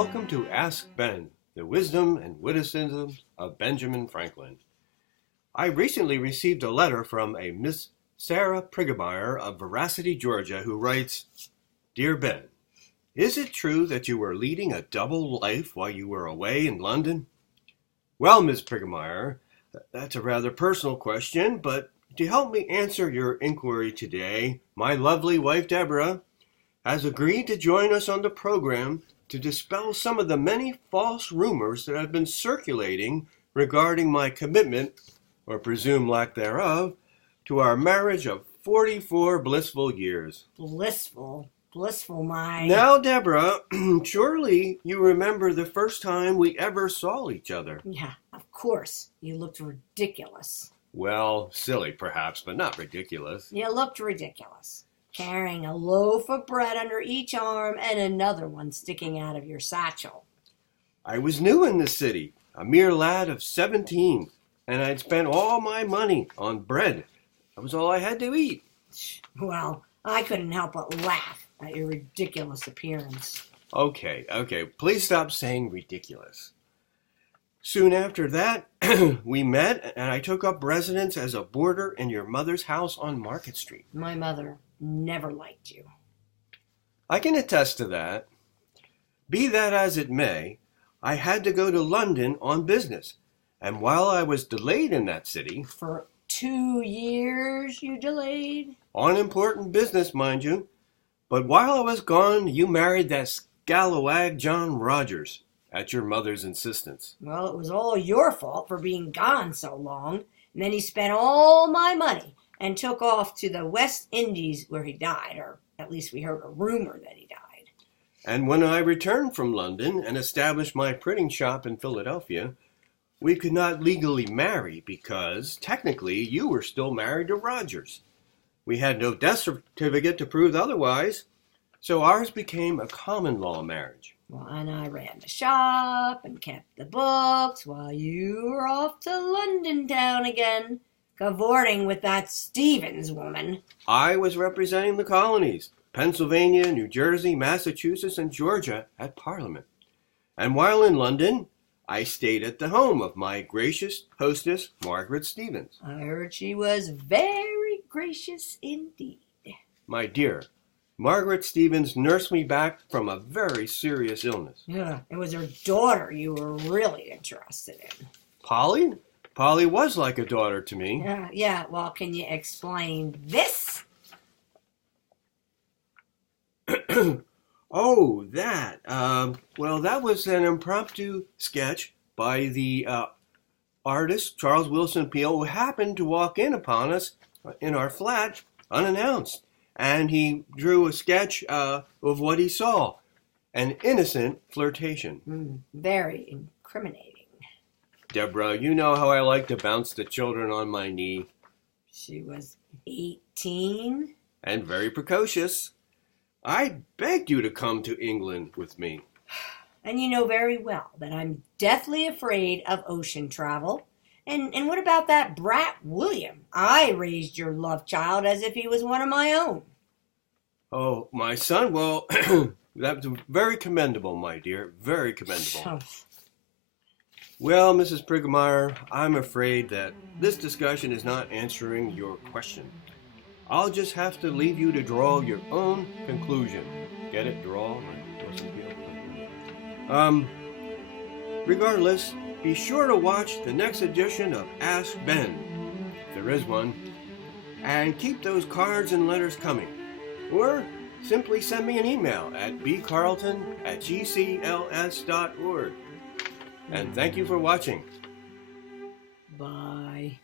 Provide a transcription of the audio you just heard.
Welcome to Ask Ben, the wisdom and witticisms of Benjamin Franklin. I recently received a letter from a Miss Sarah Prigemeyer of Veracity, Georgia, who writes, Dear Ben, is it true that you were leading a double life while you were away in London? Well, Miss Prigemeyer, that's a rather personal question, but to help me answer your inquiry today, my lovely wife Deborah has agreed to join us on the program to dispel some of the many false rumors that have been circulating regarding my commitment, or presumed lack thereof, to our marriage of 44 blissful years. Blissful, my... Now, Deborah, surely you remember the first time we ever saw each other. Yeah, of course. You looked ridiculous. Well, silly perhaps, but not ridiculous. You looked ridiculous. Carrying a loaf of bread under each arm and another one sticking out of your satchel. I was new in the city, a mere lad of 17, and I'd spent all my money on bread. That was all I had to eat. Well, I couldn't help but laugh at your ridiculous appearance. Okay, please stop saying ridiculous. Soon after that, we met, and I took up residence as a boarder in your mother's house on Market Street. My mother never liked you. I can attest to that. Be that as it may, I had to go to London on business, and while I was delayed in that city... For 2 years you delayed? On important business, mind you. But while I was gone, you married that scalawag John Rogers, at your mother's insistence. Well, it was all your fault for being gone so long, and then he spent all my money and took off to the West Indies where he died, or at least we heard a rumor that he died. And when I returned from London and established my printing shop in Philadelphia, we could not legally marry because, technically, you were still married to Rogers. We had no death certificate to prove otherwise, so ours became a common law marriage. Well, and I ran the shop and kept the books while you were off to London town again, cavorting with that Stevens woman. I was representing the colonies, Pennsylvania, New Jersey, Massachusetts, and Georgia at Parliament. And while in London, I stayed at the home of my gracious hostess, Margaret Stevens. I heard she was very gracious indeed. My dear, Margaret Stevens nursed me back from a very serious illness. Yeah, it was her daughter you were really interested in. Polly? Polly was like a daughter to me. Yeah, well, can you explain this? Oh, that. Well, that was an impromptu sketch by the artist Charles Wilson Peale, who happened to walk in upon us in our flat unannounced. And he drew a sketch of what he saw, an innocent flirtation. Very incriminating. Deborah, you know how I like to bounce the children on my knee. She was 18? And very precocious. I begged you to come to England with me. And you know very well that I'm deathly afraid of ocean travel. And what about that brat William? I raised your love child as if he was one of my own. Oh, my son? Well, that's very commendable, my dear. Very commendable. Well, Mrs. Prigemeyer, I'm afraid that this discussion is not answering your question. I'll just have to leave you to draw your own conclusion. Get it? Draw? Regardless, be sure to watch the next edition of Ask Ben, if there is one, and keep those cards and letters coming. Or simply send me an email at bcarlton@gcls.org. And thank you for watching. Bye.